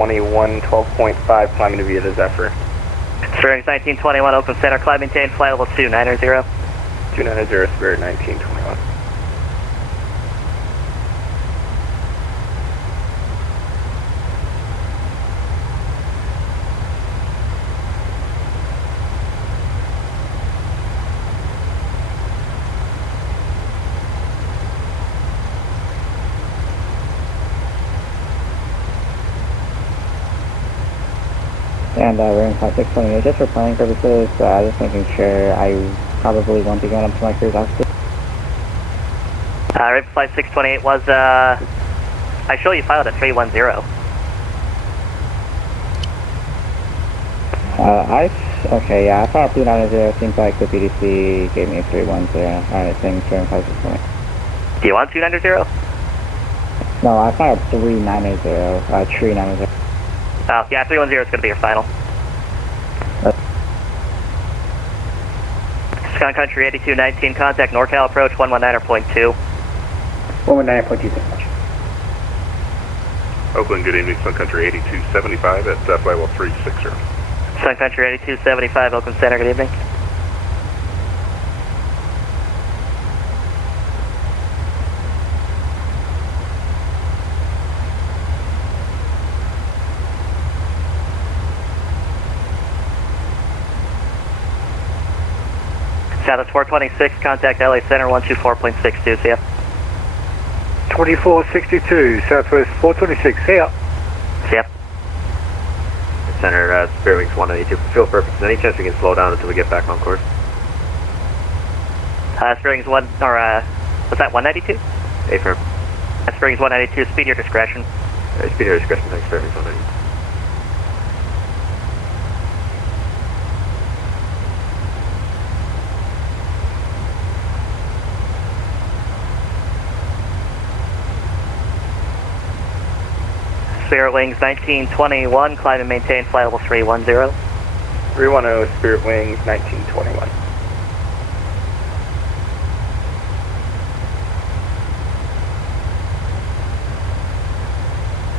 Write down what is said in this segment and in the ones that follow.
21, 12.5, climbing to Via the Zephyr. Spirit 1921, Oakland Center, climb maintain, flight level 290. 290, Spirit 1921. And we're in Flight 628, just for planning purposes, just making sure I probably won't be going up to my cruise altitude. Right, Flight 628 was, I show you filed at 310. Okay, yeah, I filed 390, seems like the PDC gave me a 310. Alright, thanks for Flight 628. Do you want 290? No, I filed 390, 390. Oh, yeah, 310 is going to be your final. Sun Country 8219, contact NorCal approach 119.2. 119.2, so much. Oakland, good evening, Sun Country 8275 at flight level 360. Sun Country 8275, Oakland Center, good evening. Southwest 426, contact LA Center 124.62, see ya. 2462, Southwest 426, see ya. See ya. Center, Spirit Wings 192, for fuel purposes, any chance we can slow down until we get back on course? Spirit Wings 1, or was that 192? Affirm. Spirit Wings 192, speed your discretion. Speed your discretion, thanks, Spirit Wings 192. Spirit Wings 1921, climb and maintain flight level 310. 310, Spirit Wings 1921.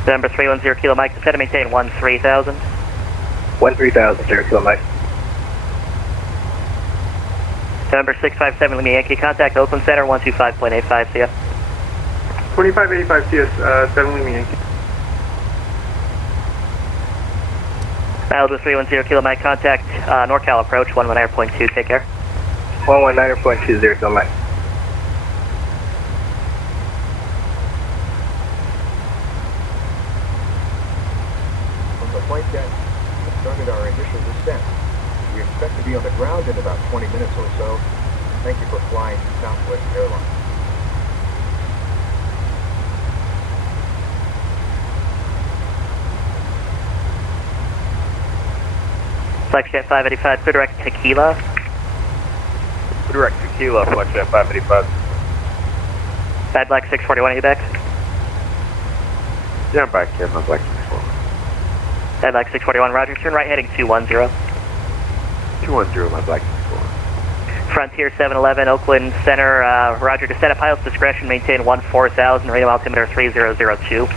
November 310, Kilo Mike, descend and maintain 13,000. 13,000, 0 Kilo Mike. November 657, Lima Yankee, contact Oakland Center 125.85, see ya. 2585 CS, 7 Lima Yankee. Malibu 310, Kilo Mike, contact NorCal approach 119.2, take care. 119.2, 0 Kilo Mike. From the flight deck, we started our initial descent. We expect to be on the ground in about 20 minutes or so. Thank you for flying Southwest Airlines. FlexJet 585, clear direct Tequila. Direct Tequila, FlexJet 585. Bad Black 641, are you back? Yeah, I'm back here, my Black 64. Bad Black 641, roger, turn right heading 210. 210, my Black 64. Frontier 711, Oakland Center, roger, descend at pilot's discretion, maintain 14,000, radio altimeter 3002.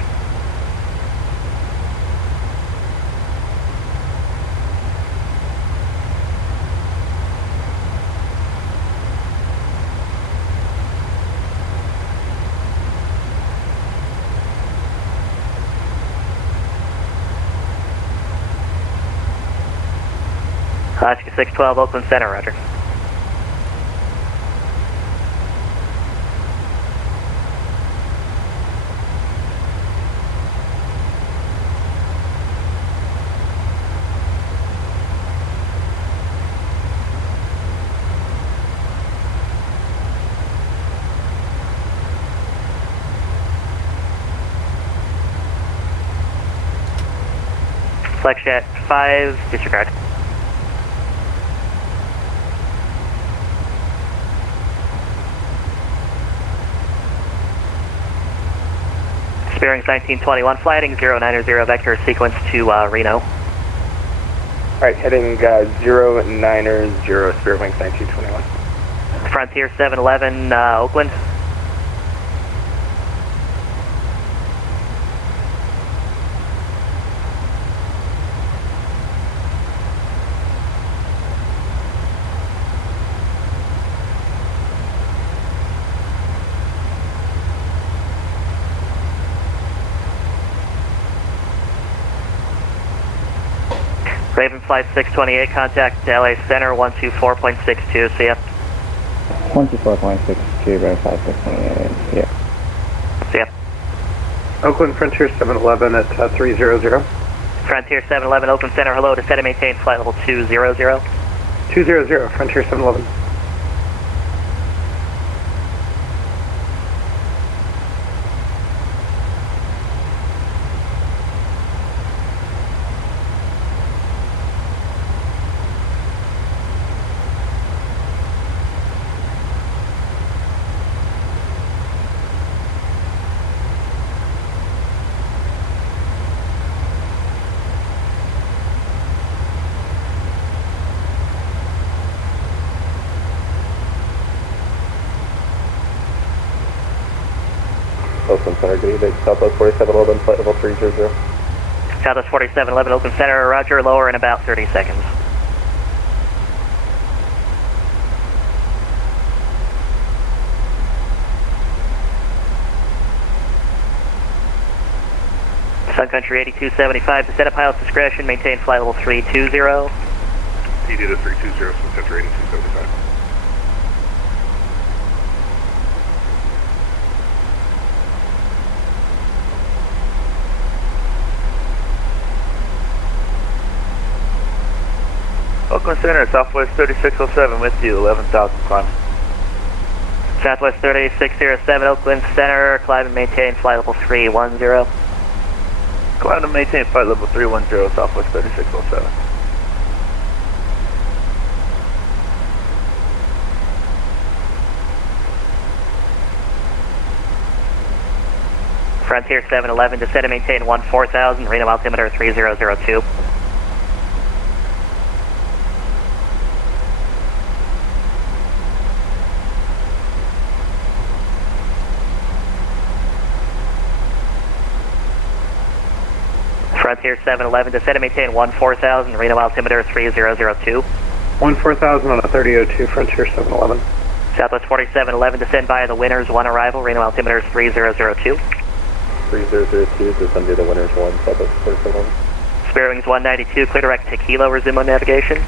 Alaska 612, Oakland Center, roger. FlexJet 5, disregard. Bearings 1921, flight heading 090, vector sequence to Reno. Alright, heading 090, Spirit Wings 1921. Frontier 711, Oakland. Raven Flight 628, contact LA Center 124.62, see ya. 124.62, verify 628, yeah. See ya. Oakland Frontier 711 at 300. Frontier 711, Oakland Center, hello, descend and maintain flight level 200. 200, Frontier 711. Oakland Center, good evening. Southwest 4711, flight level 300. Southwest 4711, Oakland Center, roger, lower in about 30 seconds. Sun Country 8275, descend at pilot's discretion, maintain flight level 320. PD to 320, Sun Country 8275. Oakland Center, Southwest 3607 with you, 11,000 climb. Southwest 3607, Oakland Center, climb and maintain flight level 310. Climb and maintain flight level 310, Southwest 3607. Frontier 711, descend and maintain 14,000, radar altimeter 3002. Frontier 711, descend and maintain 14,000, radar altimeter 3002. 14,000 on a 3002, Frontier 711. Southwest 4711, descend via the Winners 1 arrival, radar altimeter 3002. 3002, descend via the Winners 1, Southwest 4711. Spare wings 192, clear direct to Kilo, resume on navigation.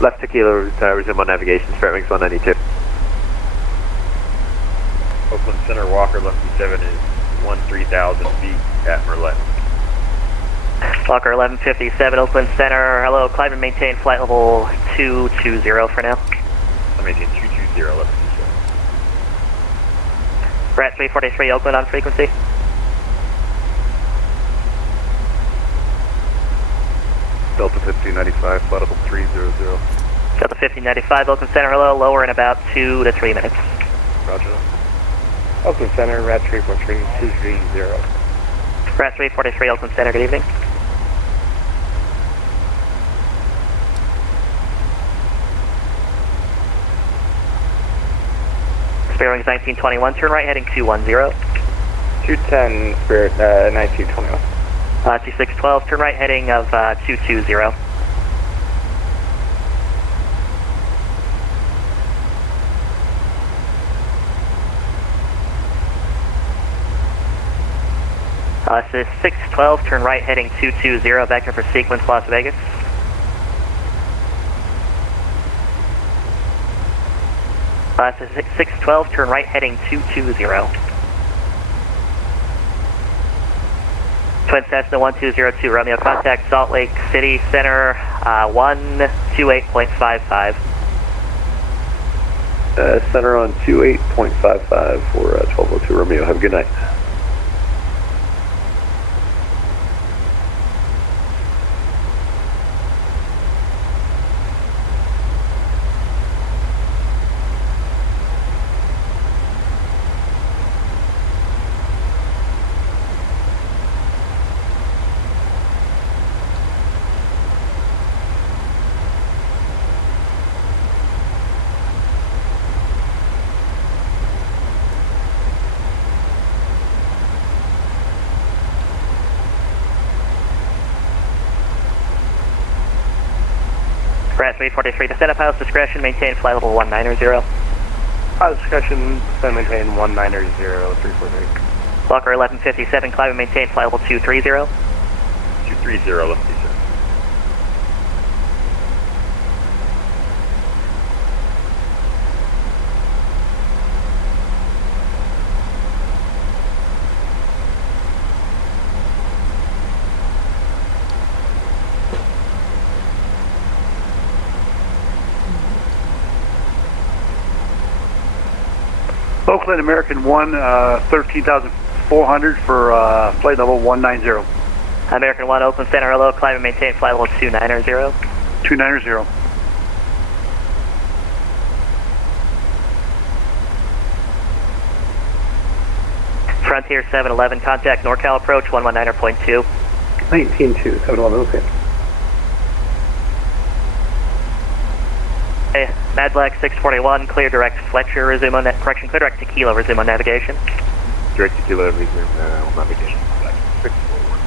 Left to Kilo, resume on navigation, spare wings 192. Oakland Center, Walker, Lucky 7 is 13,000 feet at Merlet. Walker 1157, Oakland Center, hello, climb and maintain flight level 220 for now. I maintain 220, Lucky 7. Rat 343, Oakland on frequency. Delta 1595, flight level 300. Delta 1595, Oakland Center, hello, lower in about 2 to 3 minutes. Roger. Oakland Center, Rat 343, 230. Rat 343, Oakland Center, good evening. Spare wings 1921, turn right heading 210. 210, Spirit 1921. T612, turn right heading of 220. This is 612, turn right heading 220, vector for sequence Las Vegas. This is 612, turn right heading 220. Twin Cessna 1202, Romeo, contact Salt Lake City Center 128.55. Center on 28.55 for 1202 Romeo, have a good night. Rat 343, descend at pilot's discretion, maintain flight level 190. Pilot discretion, descend maintain 190, 343. Walker 1157, climb and maintain flight level 230. 230, Lucky 7. Oakland American 1, 13,400 for flight level 190. American 1, Oakland Center, hello, climb and maintain flight level 290. 290. Frontier 711, contact NorCal approach 119.2. 19.2, 711, okay. Hey, Mad Black 641, clear direct Fletcher, resume on correction, clear direct to Kilo, resume on navigation. Direct to Kilo, resume on navigation. 641.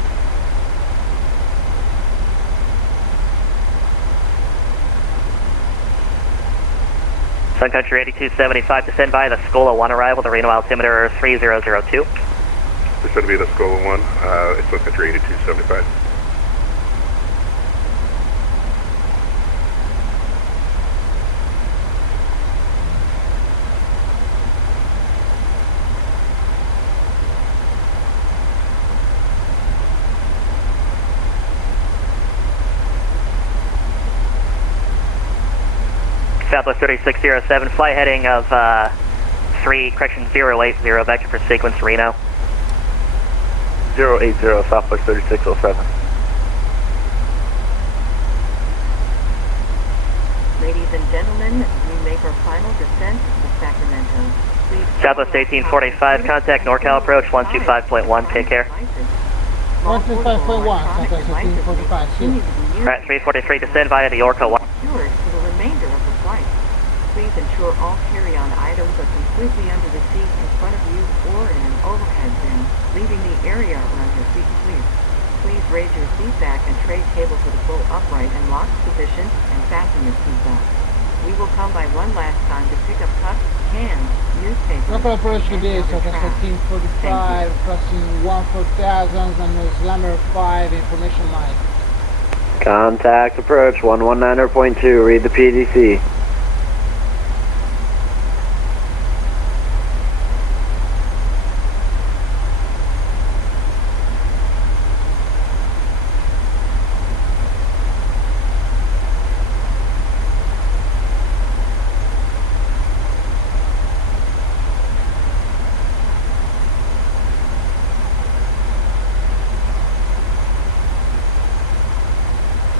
Sun Country 8275, descend by the Scola 1 arrival, the Reno altimeter 3002. This should be the Scola 1, it's Sun Country 8275. Southwest 3607, flight heading of 3, correction 080, vector for sequence Reno. 080, Southwest 3607. Ladies and gentlemen, we make our final descent to Sacramento. Please Southwest 1845, contact NorCal approach 125.1, take care. 125.1, Southwest 1845. Alright, 343, descend via the Orca 1. Secured for the remainder of the flight. Please ensure all carry-on items are completely under the seat in front of you or in an overhead bin, leaving the area around your seat clear. Please raise your seat back and tray table to the full upright and locked position and fasten your seat belt. We will come by one last time to pick up cups, cans, newspapers, Local approach and today, other Southwest trash. 1345, crossing 14000 and Slammer 5, information line. Contact approach 119.2, read the PDC.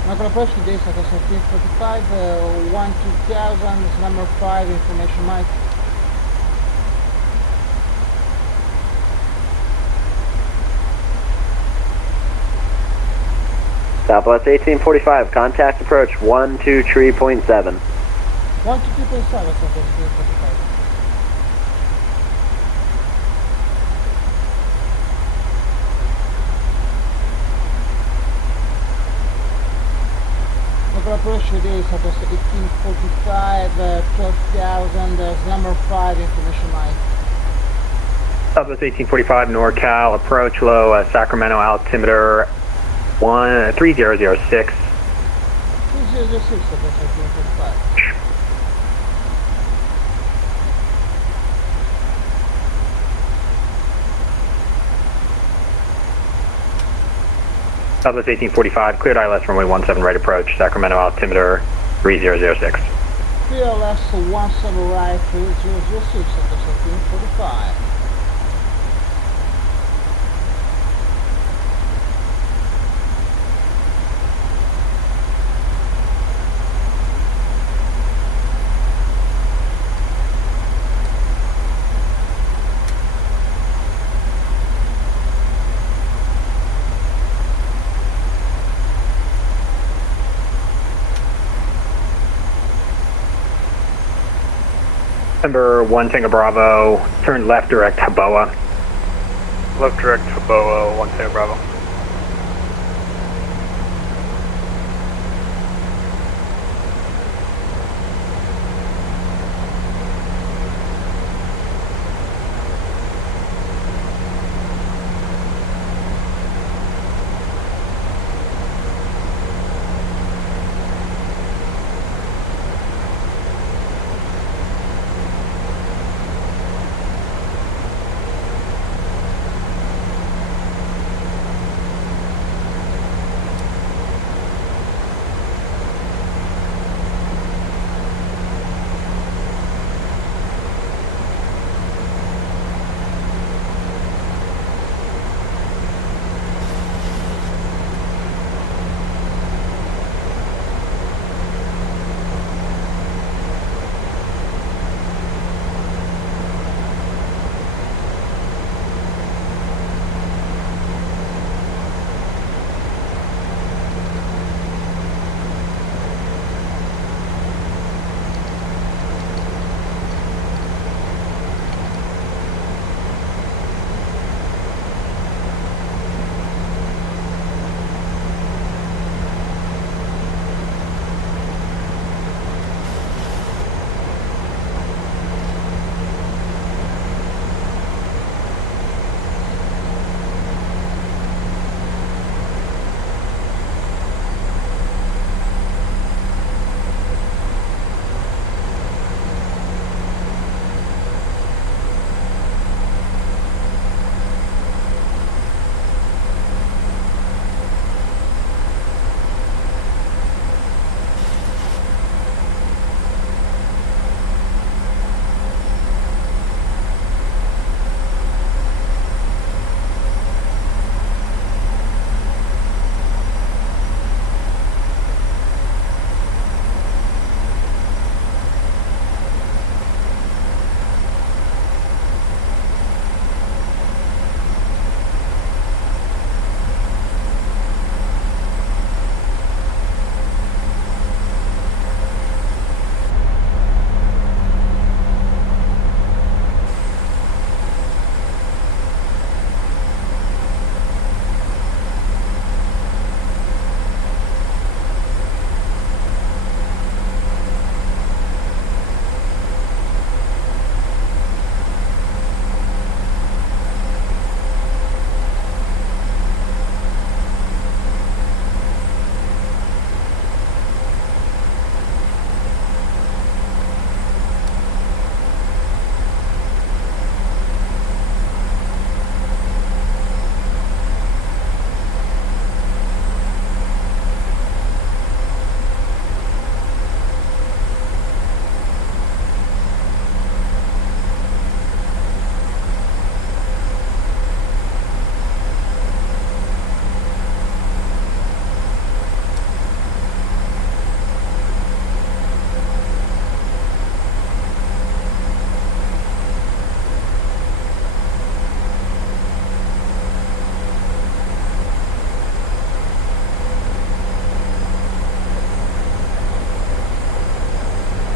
Local approach today, Southwest 1345, 12000, Slammer 5, information line. Southwest 1845, contact approach 123.7. 122.7, Southwest 1345. Local approach today, Southwest 1845, 12,000, Slammer 5, information line. Southwest 1845, NorCal, approach low, Sacramento altimeter 3006. 3006, Southwest 1845. Southwest 1845, cleared ILS runway 17 right approach, Sacramento altimeter 3006. PLS 17 right, 3006, Southwest 1845. Number 1 Tango Bravo, turn left direct Haboa. Left direct Haboa, 1 Tango Bravo.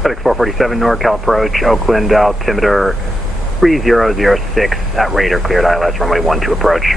FedEx 447 NorCal approach, Oakland altimeter 3006 at radar cleared ILS runway 12 approach.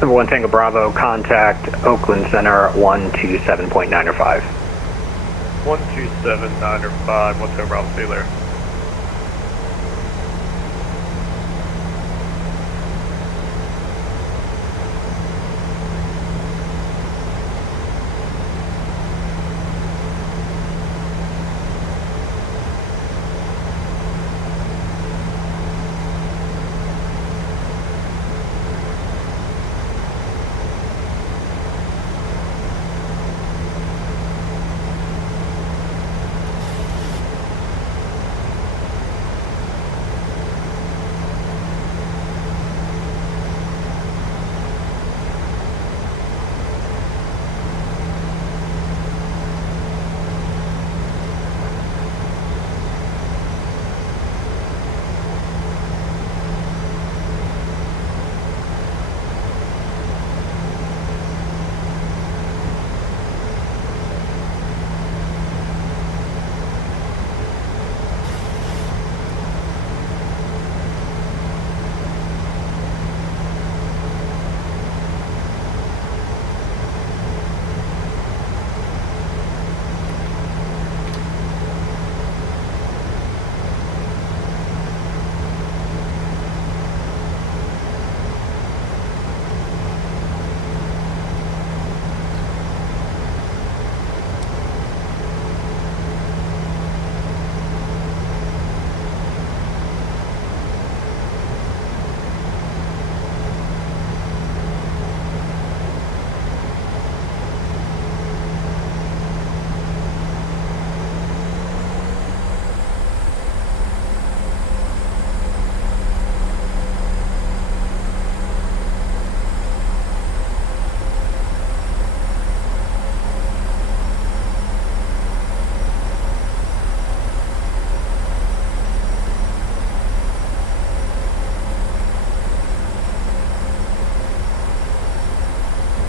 Number 1 Tango Bravo, contact Oakland Center 127.905. 127.905, what's over, Bravo, see you later.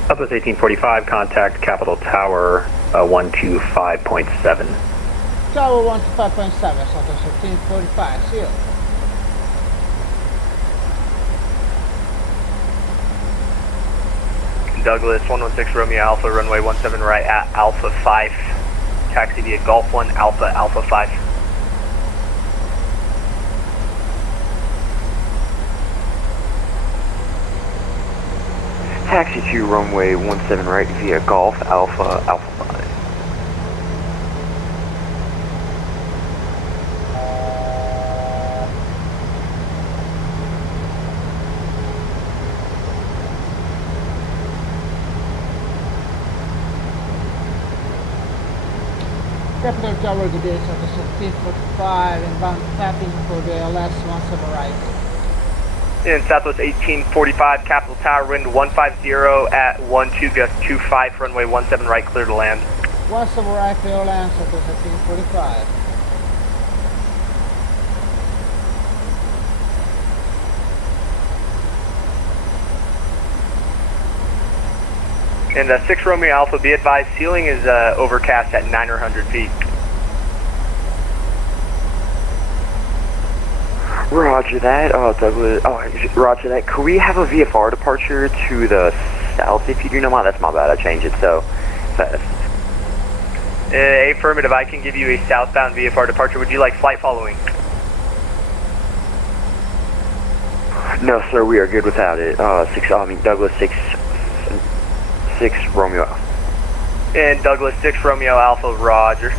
Southwest 1845, contact Capitol Tower 125.7. Tower 125.7, Southwest 1845, see you. Douglas 116 Romeo Alpha, runway 17 right at Alpha 5. Taxi via Golf 1 Alpha, Alpha 5. Taxi to runway 17 right via Golf Alpha, Alpha 5. Capitol Tower, good day, Southwest 1845, inbound tapping for the LS 17 right. In Southwest 1845, Capitol Tower, wind 150 at 12, gust 25, runway 17 right, clear to land. 17 right, clear to land, Southwest 1845. And 6 Romeo Alpha, be advised, ceiling is overcast at 900 feet. Roger that. Douglas. Roger that. Could we have a VFR departure to the south if you do know my? That's my bad. I changed it. So fast. Affirmative, I can give you a southbound VFR departure. Would you like flight following? No, sir, we are good without it. Douglas 6 Romeo. And Douglas 6 Romeo Alpha, roger.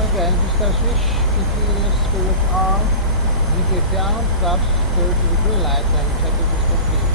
Okay, just gonna switch continuous spirit on, zig down, flaps 30 to the green light, and check if it's complete.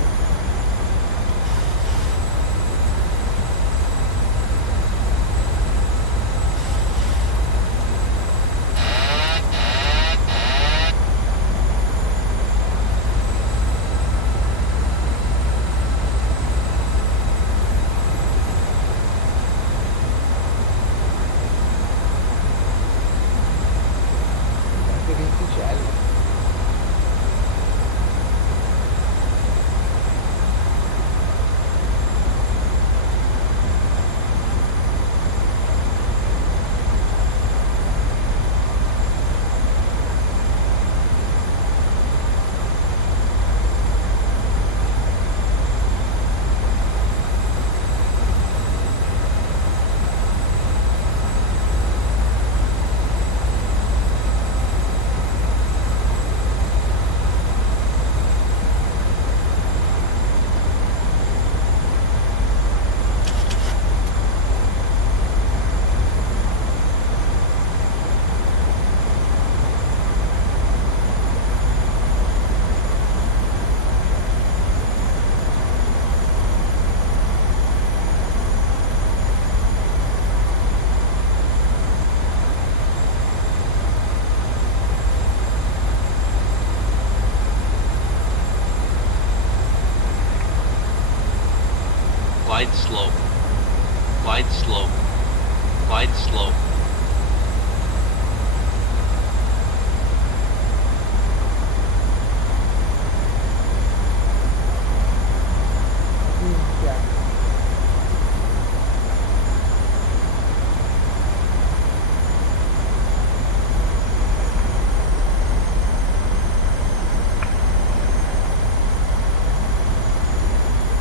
Cielo.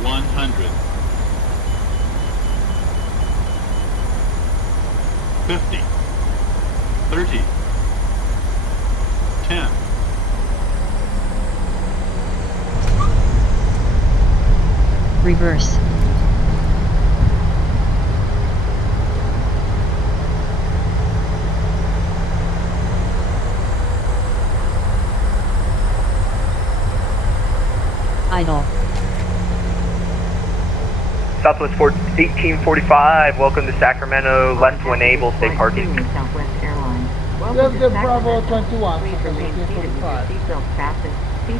100, 50, 30, 10. Reverse. Idle. Southwest 1845, welcome to Sacramento, left to enable, stay parking. Southwest Airlines. Welcome to Bravo 21. Please remain seated with your seatbelt fastened.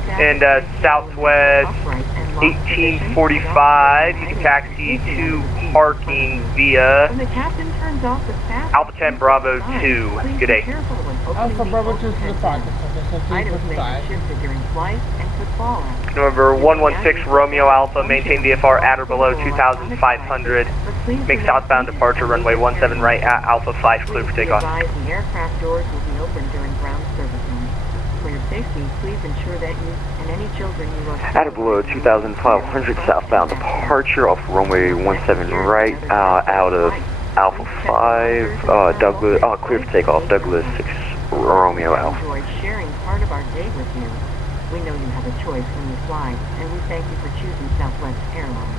And Southwest 1845, you can taxi to parking via When the captain turns off the fast Alpha 10 Bravo 2. Good day. Alpha Bravo 2 to the parking surface at Items may have 3:45. shifted during flight and could fall out. November 116 Romeo Alpha, maintain VFR at or below 2,500. Make southbound departure runway 17 right at Alpha 5, clear for takeoff. The aircraft doors will be open during ground servicing. For your safety, please ensure that you and any children you are At or below 2,500 southbound departure off runway 17 right, out of Alpha 5, Douglas, clear for takeoff, Douglas 6 Romeo Alpha. Enjoyed sharing part of our day with you. We know you have a choice when you fly, and we thank you for choosing Southwest Airlines.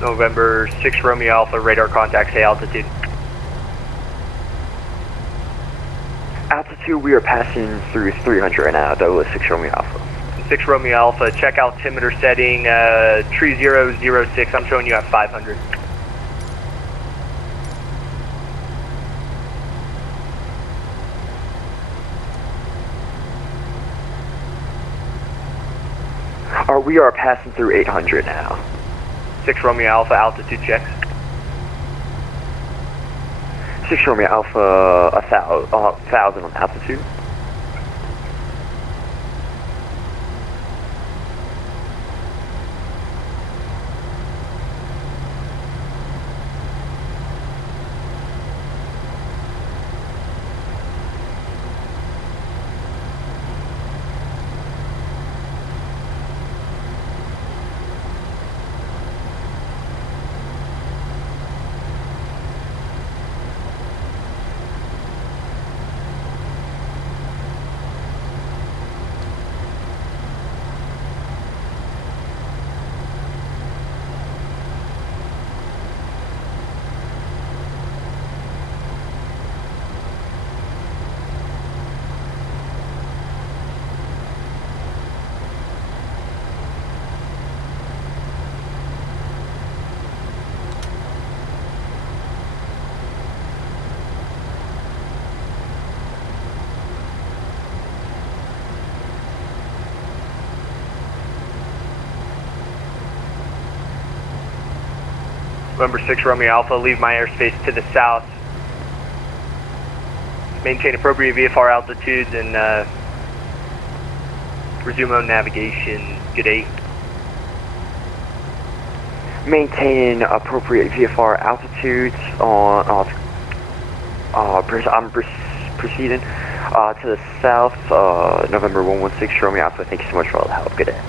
November 6 Romeo Alpha, radar contact, say altitude. Altitude, we are passing through 300 right now, Douglas 6 Romeo Alpha. 6 Romeo Alpha, check altimeter setting, 3006, I'm showing you at 500. We are passing through 800 now. 6 Romeo Alpha, altitude checks. 6 Romeo Alpha, 1,000 on altitude. November 6 Romeo Alpha, leave my airspace to the south. Maintain appropriate VFR altitudes and resume on navigation. Good day. Maintain appropriate VFR altitudes on. I'm proceeding to the south. November 116 Romeo Alpha. Thank you so much for all the help. Good day.